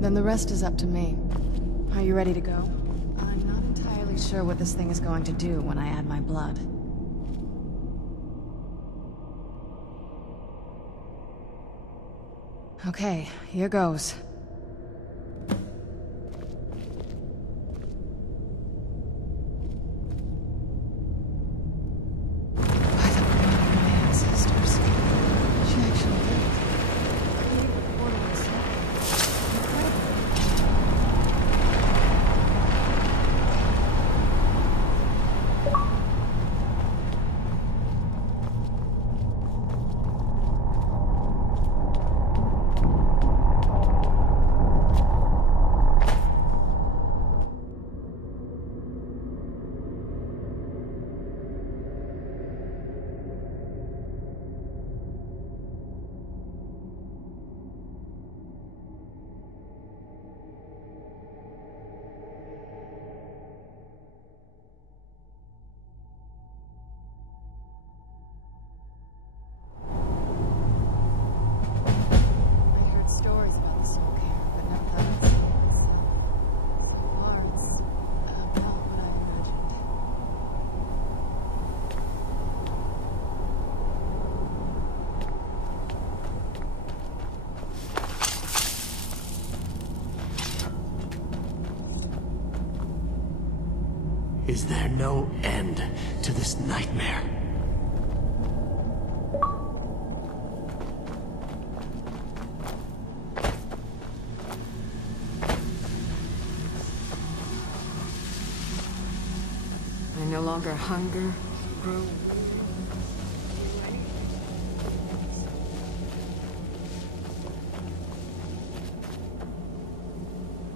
Then the rest is up to me. Are you ready to go? I'm not entirely sure what this thing is going to do when I add my blood. Okay, here goes. Is there no end to this nightmare? I no longer hunger, grow.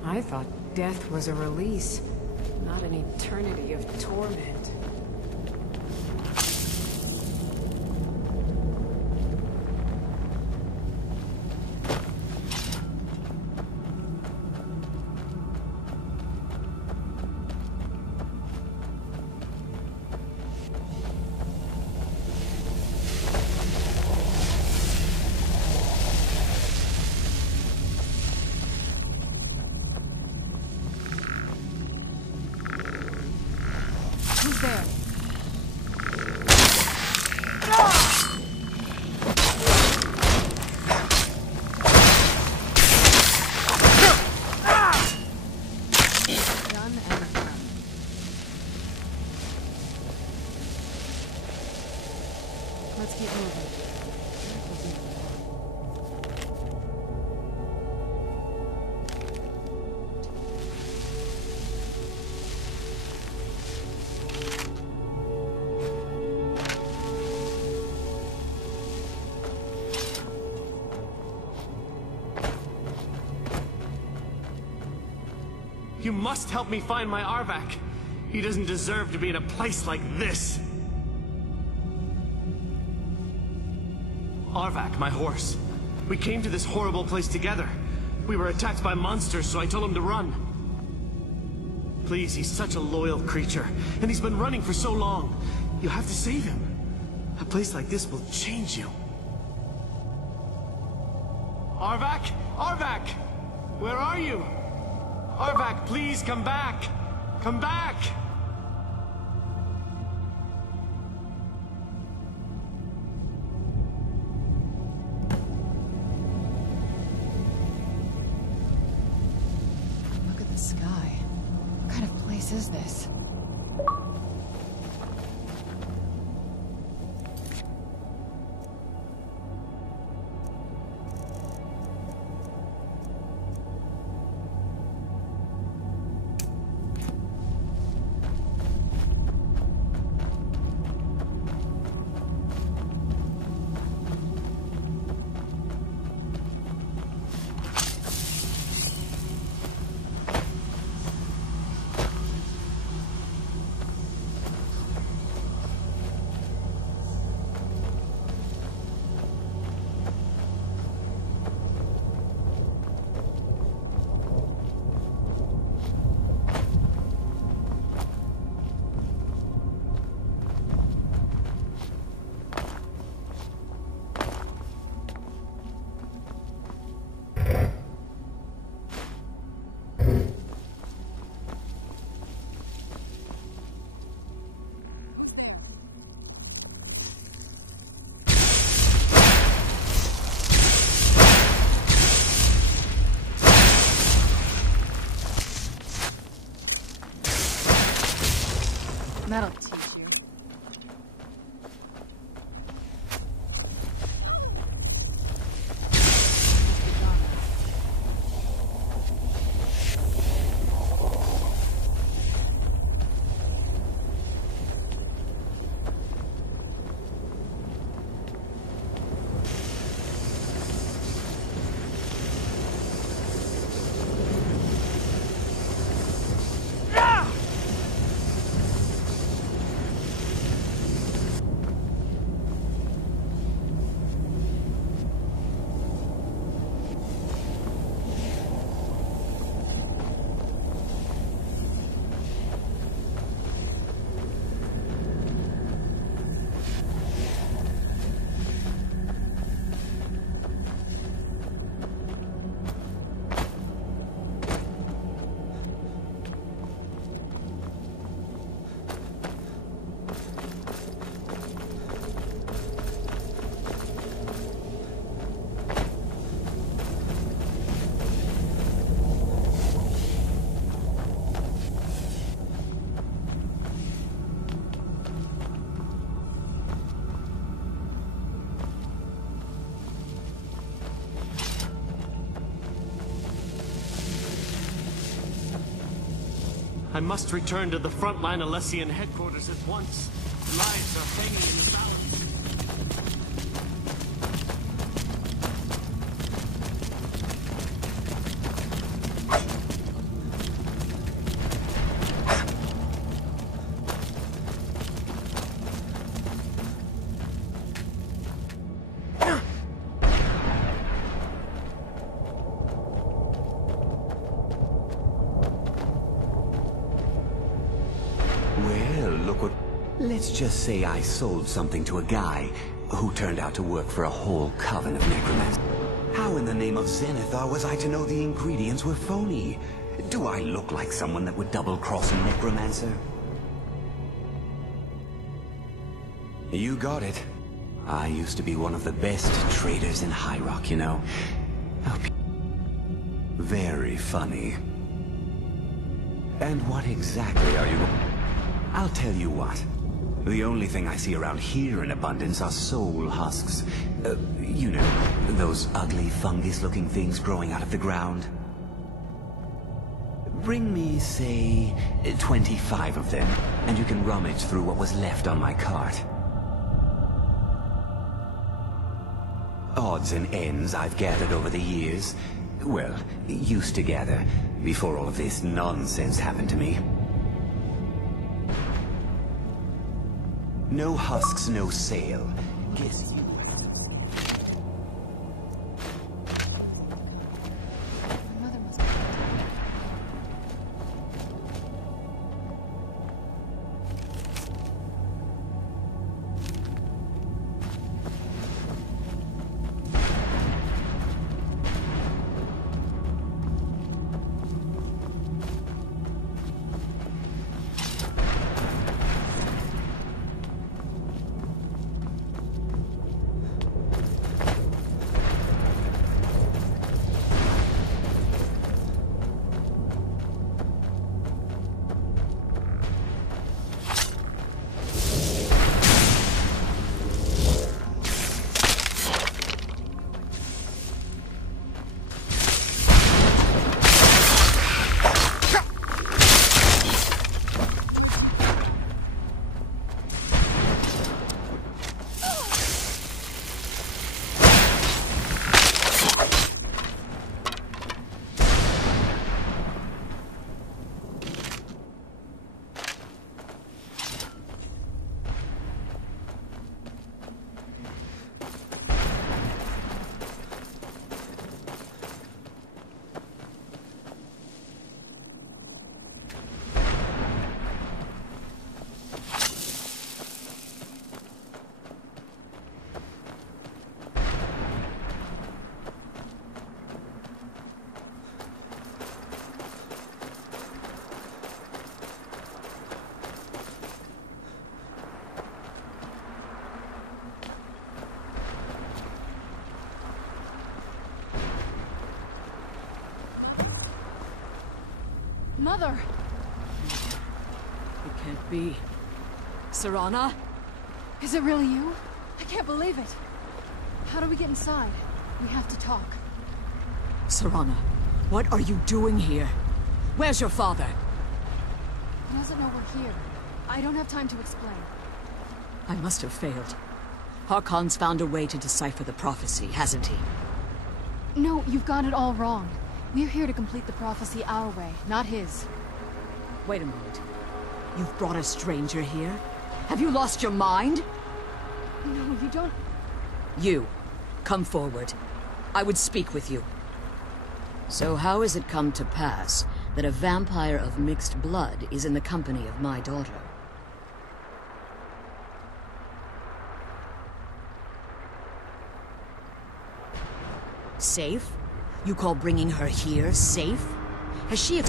I thought death was a release. Not an eternity of torment. Who's there? Done and done. Let's keep moving. You must help me find my Arvak. He doesn't deserve to be in a place like this. Arvak, my horse. We came to this horrible place together. We were attacked by monsters, so I told him to run. Please, he's such a loyal creature, and he's been running for so long. You have to save him. A place like this will change you. Arvak? Arvak! Where are you? Arvak, please come back! Come back! Look at the sky. What kind of place is this? I must return to the frontline Alessian headquarters at once. Lives are hanging in the balance. Let's just say I sold something to a guy who turned out to work for a whole coven of necromancers. How in the name of Zenithar was I to know the ingredients were phony? Do I look like someone that would double-cross a necromancer? You got it. I used to be one of the best traders in High Rock, you know. Very funny. And what exactly are you... I'll tell you what. The only thing I see around here in abundance are soul husks. You know, those ugly fungus-looking things growing out of the ground. Bring me, say, 25 of them, and you can rummage through what was left on my cart. Odds and ends I've gathered over the years. Well, used to gather, before all of this nonsense happened to me. No husks, no sale. Guess you... My mother must be... Mother! It can't be. Serana? Is it really you? I can't believe it. How do we get inside? We have to talk. Serana, what are you doing here? Where's your father? He doesn't know we're here. I don't have time to explain. I must have failed. Harkon's found a way to decipher the prophecy, hasn't he? No, you've got it all wrong. We're here to complete the prophecy our way, not his. Wait a moment. You've brought a stranger here? Have you lost your mind? No, you don't... You, come forward. I would speak with you. So how has it come to pass that a vampire of mixed blood is in the company of my daughter? Safe? You call bringing her here safe? Has she...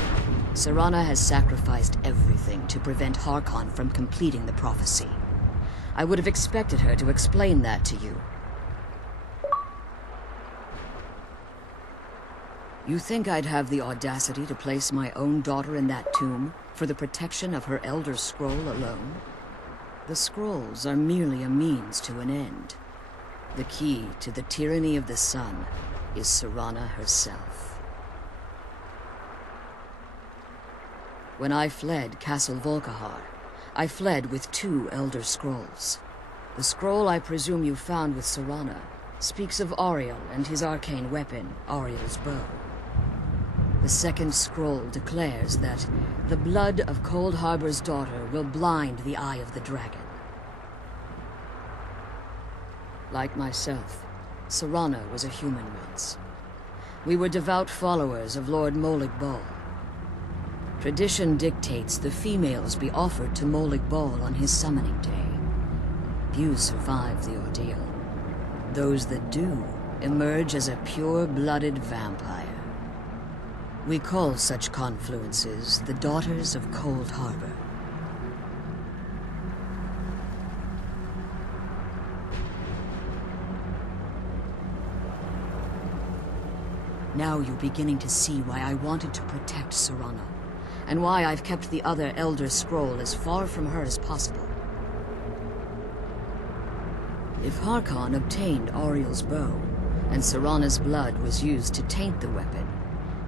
Serana has sacrificed everything to prevent Harkon from completing the prophecy. I would have expected her to explain that to you. You think I'd have the audacity to place my own daughter in that tomb for the protection of her Elder Scroll alone? The scrolls are merely a means to an end. The key to the tyranny of the sun is Serana herself. When I fled Castle Volkihar, I fled with 2 Elder Scrolls. The scroll I presume you found with Serana speaks of Auriel and his arcane weapon, Auriel's bow. The second scroll declares that the blood of Cold Harbor's daughter will blind the eye of the dragon. Like myself, Serana was a human once. We were devout followers of Lord Molig Bal. Tradition dictates the females be offered to Molig Bal on his summoning day. Few survive the ordeal. Those that do emerge as a pure-blooded vampire. We call such confluences the Daughters of Cold Harbor. Now you're beginning to see why I wanted to protect Serana, and why I've kept the other Elder Scroll as far from her as possible. If Harkon obtained Auriel's bow, and Serana's blood was used to taint the weapon,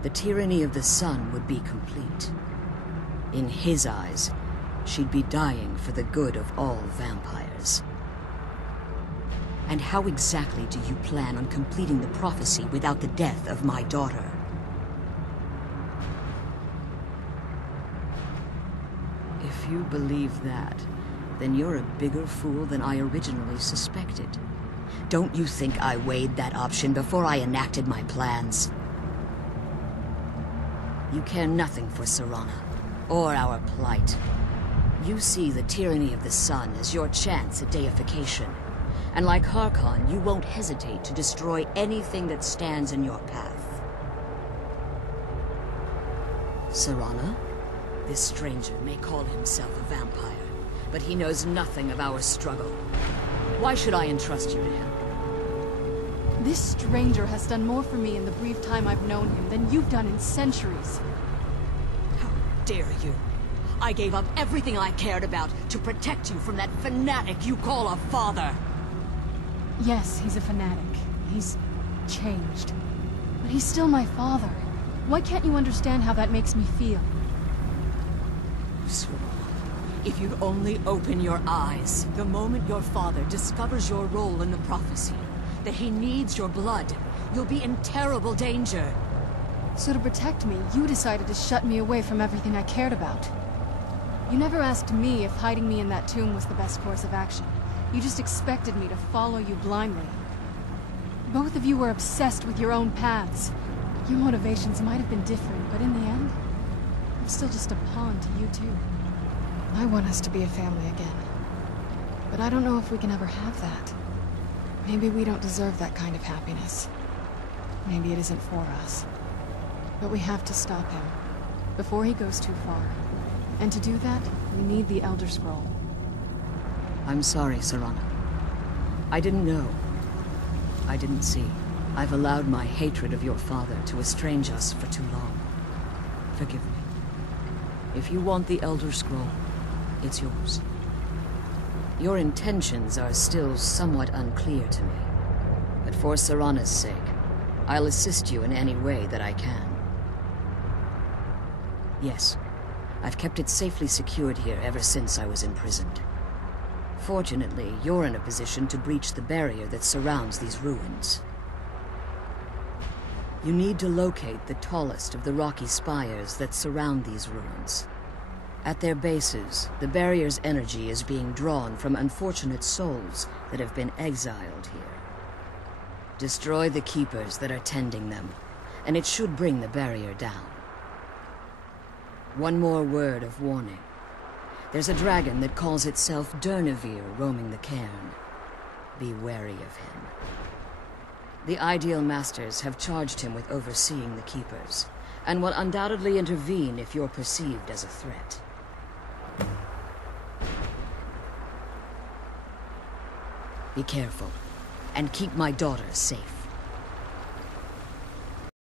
the tyranny of the sun would be complete. In his eyes, she'd be dying for the good of all vampires. And how exactly do you plan on completing the prophecy without the death of my daughter? If you believe that, then you're a bigger fool than I originally suspected. Don't you think I weighed that option before I enacted my plans? You care nothing for Serana, or our plight. You see the tyranny of the sun as your chance at deification. And like Harkon, you won't hesitate to destroy anything that stands in your path. Serana? This stranger may call himself a vampire, but he knows nothing of our struggle. Why should I entrust you to him? This stranger has done more for me in the brief time I've known him than you've done in centuries. How dare you? I gave up everything I cared about to protect you from that fanatic you call a father. Yes, he's a fanatic. He's changed. But he's still my father. Why can't you understand how that makes me feel? Serana, if you'd only open your eyes, the moment your father discovers your role in the prophecy, that he needs your blood, you'll be in terrible danger. So to protect me, you decided to shut me away from everything I cared about. You never asked me if hiding me in that tomb was the best course of action. You just expected me to follow you blindly. Both of you were obsessed with your own paths. Your motivations might have been different, but in the end, I'm still just a pawn to you two. I want us to be a family again. But I don't know if we can ever have that. Maybe we don't deserve that kind of happiness. Maybe it isn't for us. But we have to stop him, before he goes too far. And to do that, we need the Elder Scroll. I'm sorry, Serana. I didn't know. I didn't see. I've allowed my hatred of your father to estrange us for too long. Forgive me. If you want the Elder Scroll, it's yours. Your intentions are still somewhat unclear to me. But for Serana's sake, I'll assist you in any way that I can. Yes, I've kept it safely secured here ever since I was imprisoned. Fortunately, you're in a position to breach the barrier that surrounds these ruins. You need to locate the tallest of the rocky spires that surround these ruins. At their bases, the barrier's energy is being drawn from unfortunate souls that have been exiled here. Destroy the keepers that are tending them, and it should bring the barrier down. One more word of warning. There's a dragon that calls itself Durnevere roaming the cairn. Be wary of him. The Ideal Masters have charged him with overseeing the keepers, and will undoubtedly intervene if you're perceived as a threat. Be careful, and keep my daughter safe.